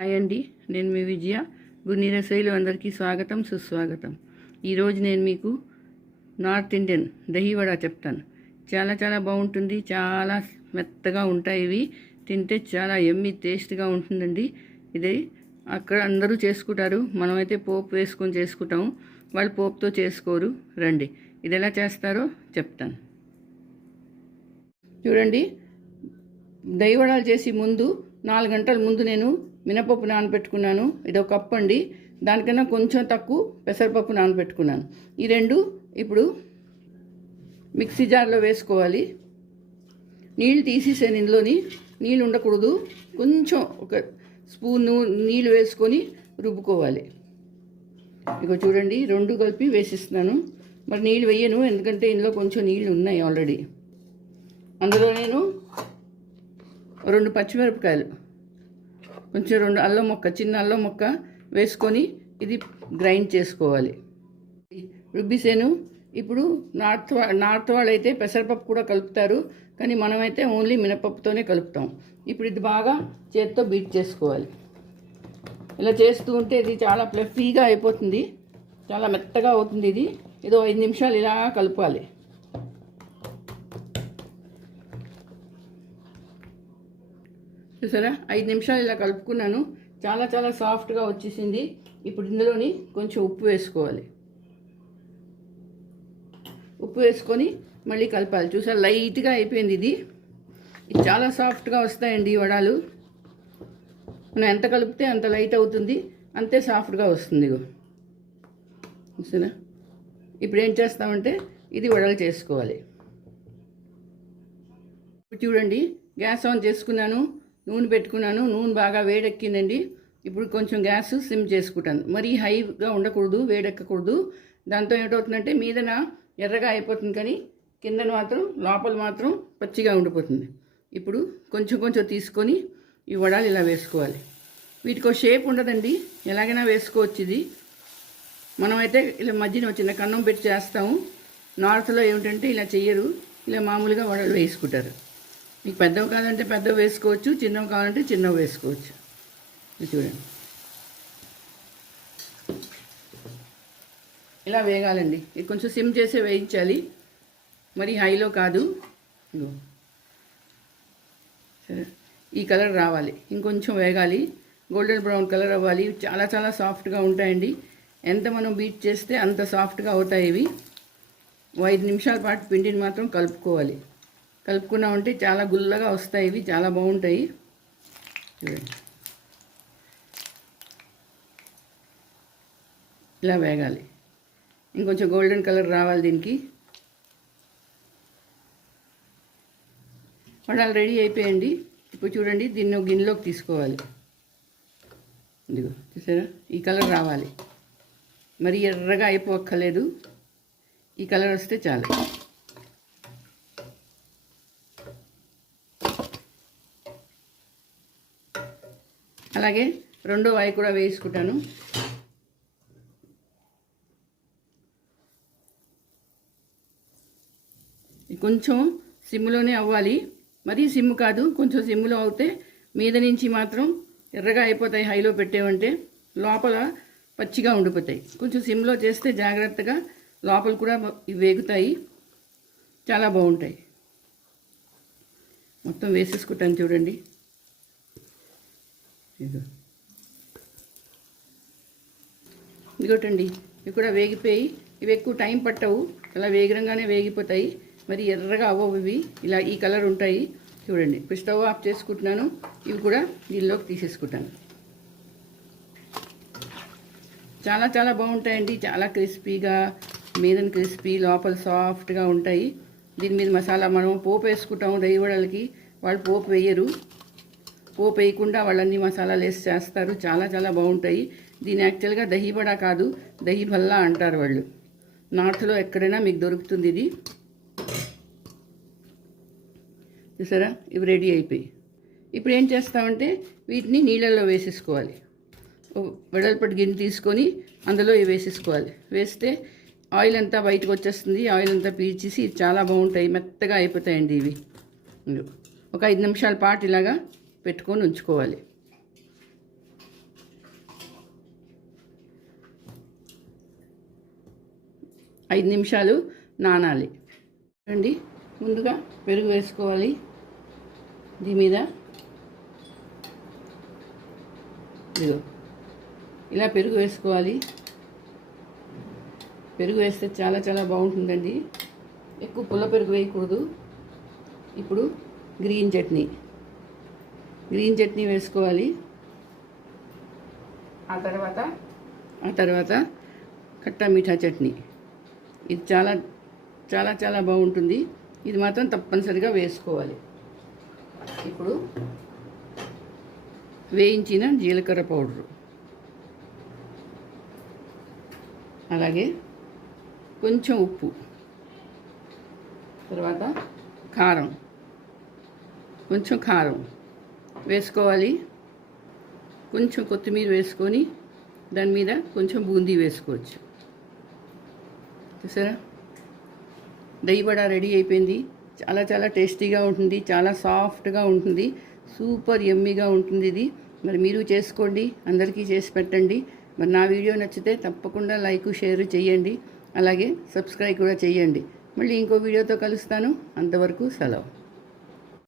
Hi అండి, నేను మీ విజయ. గున్ని రసోయిలో అందరికీ స్వాగతం, సుస్వాగతం. ఈరోజు నేను మీకు నార్త్ ఇండియన్ దహీ వడ చెప్తాను. చాలా చాలా బాగుంటుంది. చాలా మెత్తగా ఉంటాయి. ఇవి తింటే చాలా ఎమ్మి టేస్ట్గా ఉంటుందండి. ఇది అక్కడ అందరూ చేసుకుంటారు, మనమైతే పోపు వేసుకొని చేసుకుంటాము. వాళ్ళు పోపుతో చేసుకోరు. రండి, ఇది ఎలా చేస్తారో చెప్తాను. చూడండి, దహీ వడలు చేసి ముందు 4 గంటల ముందు నేను మినపప్పు నానబెట్టుకున్నాను. ఇది ఒక కప్పు అండి. దానికన్నా కొంచెం తక్కువ పెసరపప్పు నానబెట్టుకున్నాను. ఈ రెండు ఇప్పుడు మిక్సీ జార్లో వేసుకోవాలి. నీళ్ళు తీసేసాను. ఇందులోని నీళ్ళు ఉండకూడదు. కొంచెం ఒక స్పూను నీళ్ళు వేసుకొని రుబ్బుకోవాలి. ఇక చూడండి, 2 కలిపి వేసిస్తున్నాను. మరి నీళ్ళు వేయను, ఎందుకంటే ఇందులో కొంచెం నీళ్ళు ఉన్నాయి ఆల్రెడీ. అందులో నేను 2 పచ్చిమిరపకాయలు, కొంచెం 2 అల్లం ముక్క, చిన్న అల్లం ముక్క వేసుకొని ఇది గ్రైండ్ చేసుకోవాలి. రుబ్బిసేను. ఇప్పుడు నార్త్ వాళ్ళు అయితే పెసరపప్పు కూడా కలుపుతారు, కానీ మనమైతే ఓన్లీ మినపప్పుతోనే కలుపుతాం. ఇప్పుడు ఇది బాగా చేత్తో బీట్ చేసుకోవాలి. ఇలా చేస్తూ ఉంటే ఇది చాలా ఫ్లఫీగా అయిపోతుంది, చాలా మెత్తగా అవుతుంది. ఇది ఏదో 5 నిమిషాలు ఇలా కలపాలి. చూసారా, 5 నిమిషాలు ఇలా కలుపుకున్నాను. చాలా చాలా సాఫ్ట్గా వచ్చేసింది. ఇప్పుడు ఇందులోని కొంచెం ఉప్పు వేసుకోవాలి. ఉప్పు వేసుకొని మళ్ళీ కలపాలి. చూసారా, లైట్గా అయిపోయింది. ఇది చాలా సాఫ్ట్గా వస్తాయండి ఈ వడలు. మనం ఎంత కలిపితే అంత లైట్ అవుతుంది, అంతే సాఫ్ట్గా వస్తుంది. చూసారా, ఇప్పుడు ఏం చేస్తామంటే ఇది వడలు చేసుకోవాలి. ఇప్పుడు చూడండి, గ్యాస్ ఆన్ చేసుకున్నాను, నూనె పెట్టుకున్నాను. నూనె బాగా వేడెక్కిందండి. ఇప్పుడు కొంచెం గ్యాస్ సిమ్ చేసుకుంటాను. మరీ హైగా ఉండకూడదు, వేడెక్కకూడదు. దాంతో ఏమవుతుందంటే మీదన ఎర్రగా అయిపోతుంది, కానీ కిందన మాత్రం లోపల మాత్రం పచ్చిగా ఉండిపోతుంది. ఇప్పుడు కొంచెం కొంచెం తీసుకొని ఈ వడలు ఇలా వేసుకోవాలి. వీటికి షేప్ ఉండదండి, ఎలాగైనా వేసుకోవచ్చు. ఇది మనమైతే ఇలా మధ్యన చిన్న కన్నం పెట్టి చేస్తాము. నార్త్లో ఏమిటంటే ఇలా చెయ్యరు, ఇలా మామూలుగా వడలు వేసుకుంటారు. మీకు పెద్దవి కావాలంటే పెద్దవి వేసుకోవచ్చు, చిన్నవి కావాలంటే చిన్నవి వేసుకోవచ్చు. చూడండి, ఇలా వేగాలండి. ఇది కొంచెం సిమ్ చేసే వేయించాలి, మరి హైలో కాదు. సరే, ఈ కలర్ రావాలి, ఇంకొంచెం వేగాలి, గోల్డెన్ బ్రౌన్ కలర్ అవ్వాలి. చాలా చాలా సాఫ్ట్గా ఉంటాయండి. ఎంత మనం బీట్ చేస్తే అంత సాఫ్ట్గా అవుతాయి ఇవి. 5 నిమిషాల పాటు పిండిని మాత్రం కలుపుకోవాలి. కలుపుకున్నామంటే చాలా గుల్లగా వస్తాయి ఇవి, చాలా బాగుంటాయి. చూడండి, ఇలా వేగాలి. ఇంకొంచెం గోల్డెన్ కలర్ రావాలి దీనికి. వడలు రెడీ అయిపోయండి. ఇప్పుడు చూడండి, దీన్ని గిన్నెలోకి తీసుకోవాలి. ఇదిగో చూసారా, ఈ కలర్ రావాలి. మరి ఎర్రగా అయిపోక్కర్లేదు, ఈ కలర్ వస్తే చాలు. అలాగే రెండో వాయి కూడా వేసుకుంటాను. కొంచెం సిమ్లోనే అవ్వాలి, మరీ సిమ్ కాదు, కొంచెం సిమ్లో అవుతే మీద నుంచి మాత్రం ఎర్రగా అయిపోతాయి. హైలో పెట్టేవంటే లోపల పచ్చిగా ఉండిపోతాయి. కొంచెం సిమ్లో చేస్తే జాగ్రత్తగా లోపల కూడా వేగుతాయి, చాలా బాగుంటాయి. మొత్తం వేసేసుకుంటాను. చూడండి, ఇదిగోటండి, ఇవి కూడా వేగిపోయి. ఇవి ఎక్కువ టైం పట్టవు, అలా వేగరంగానే వేగిపోతాయి. మరి ఎర్రగా అవ్వవు ఇవి, ఇలా ఈ కలర్ ఉంటాయి. చూడండి, ఇప్పుడు స్టవ్ ఆఫ్ చేసుకుంటున్నాను. ఇవి కూడా దీనిలోకి తీసేసుకుంటాను. చాలా చాలా బాగుంటాయండి, చాలా క్రిస్పీగా, మీదన క్రిస్పీ, లోపల సాఫ్ట్గా ఉంటాయి. దీని మీద మసాలా మనం పోపు వేసుకుంటాము. దహీ వడలకి వాళ్ళు పోపు వేయరు, పోపు వేయకుండా వాళ్ళన్నీ మసాలాలు వేసి చేస్తారు. చాలా చాలా బాగుంటాయి. దీని యాక్చువల్గా దహీ వడ కాదు, దహీ భల్లా అంటారు వాళ్ళు. నార్త్లో ఎక్కడైనా మీకు దొరుకుతుంది ఇది. చూసారా, ఇవి రెడీ అయిపోయి. ఇప్పుడు ఏం చేస్తామంటే వీటిని నీళ్ళల్లో వేసేసుకోవాలి. వెడల్పటి గిన్నె తీసుకొని అందులో ఇవి వేసేసుకోవాలి. వేస్తే ఆయిల్ అంతా బయటకు వచ్చేస్తుంది. ఆయిల్ అంతా పీల్చేసి చాలా బాగుంటాయి, మెత్తగా అయిపోతాయండి ఇవి. ఒక 5 నిమిషాల పాటు ఇలాగా పెట్టుకొని ఉంచుకోవాలి. 5 నిమిషాలు నానాలి అండి. ముందుగా పెరుగు వేసుకోవాలి. దీని మీద ఇదిగో ఇలా పెరుగు వేసుకోవాలి. పెరుగు వేస్తే చాలా చాలా బాగుంటుందండి. ఎక్కువ పుల్ల పెరుగు వేయకూడదు. ఇప్పుడు గ్రీన్ చట్నీ వేసుకోవాలి. ఆ తర్వాత ఖట్టా మీఠా చట్నీ. ఇది చాలా చాలా చాలా బాగుంటుంది. ఇది మాత్రం తప్పనిసరిగా వేసుకోవాలి. ఇప్పుడు వేయించిన జీలకర్ర పౌడరు, అలాగే కొంచెం ఉప్పు, తర్వాత కొంచెం కారం వేసుకోవాలి. కొంచెం కొత్తిమీర వేసుకొని దాని మీద కొంచెం బూందీ వేసుకోవచ్చు. చూసారా, దహి వడ రెడీ అయిపోయింది. చాలా చాలా టేస్టీగా ఉంటుంది, చాలా సాఫ్ట్గా ఉంటుంది, సూపర్ యమ్మీగా ఉంటుంది ఇది. మరి మీరు చేసుకోండి, అందరికీ చేసి పెట్టండి. మరి నా వీడియో నచ్చితే తప్పకుండా లైక్ షేర్ చేయండి, అలాగే సబ్స్క్రైబ్ కూడా చేయండి. మళ్ళీ ఇంకో వీడియోతో కలుస్తాను. అంతవరకు సెలవు.